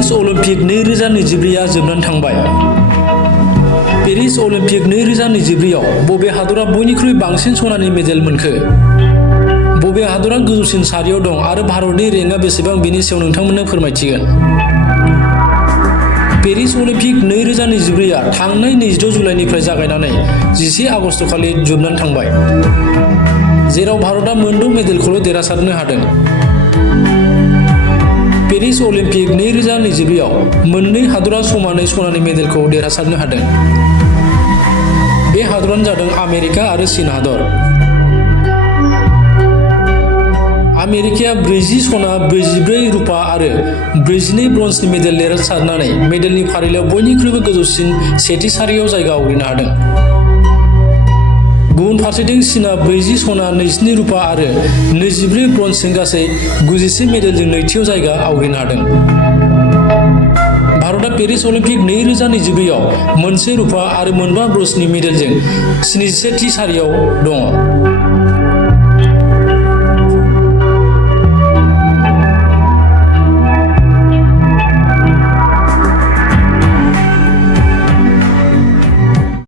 Paris Olympic 2024 जोबनानै थांबाय। Paris Olympic 2024 आव बबे हादरा बयनिख्रुइ बांसिन सनानि मेडेल मोनखो? बबे हादरा गोजौसिन सारियाव दं आरो भारतनि रेंकआ बेसेबां बेनि सायाव नोंथांमोननो फोरमायथिगोन। पेरिस अलिम्पिक 2024 आ थांनाय 22 जुलाइनिफ्राय जागायनानै 11 आगस्तखालि जोबनानै थांबाय, जेराव भारतआ मोनद' मेडेलखौल' देरहासारनो हादों। पेरिस अलिम्पिक 2024 आव मोननै हादरा समानै सनानि मेडेलखौ देरहासारनो हादों। बे हादरानो जादों आमेरिका आरो चीन हादर। आमेरिकाया 40 सना, 44 रुपा आरो 42 ब्रन्जनि मेडेल देरहासारनानै मेडेलनि फारिलाइयाव बयनिख्रुइबो गोजौसिन सेथि सारियाव जायगा आवग्रिनो हादों। गुबुन फारसेथिं चीनआ 40 सना, 22 रुपा आरो 24 ब्रन्जजों गासै 91 मेडेलजों नैथियाव जायगा आवग्रिनो हादों। भारतआ पेरिस अलिम्पिक 2024 आव 1 रुपा आरो 5 ब्रन्जनि मेडेलजों 71 थि सारियाव दङ।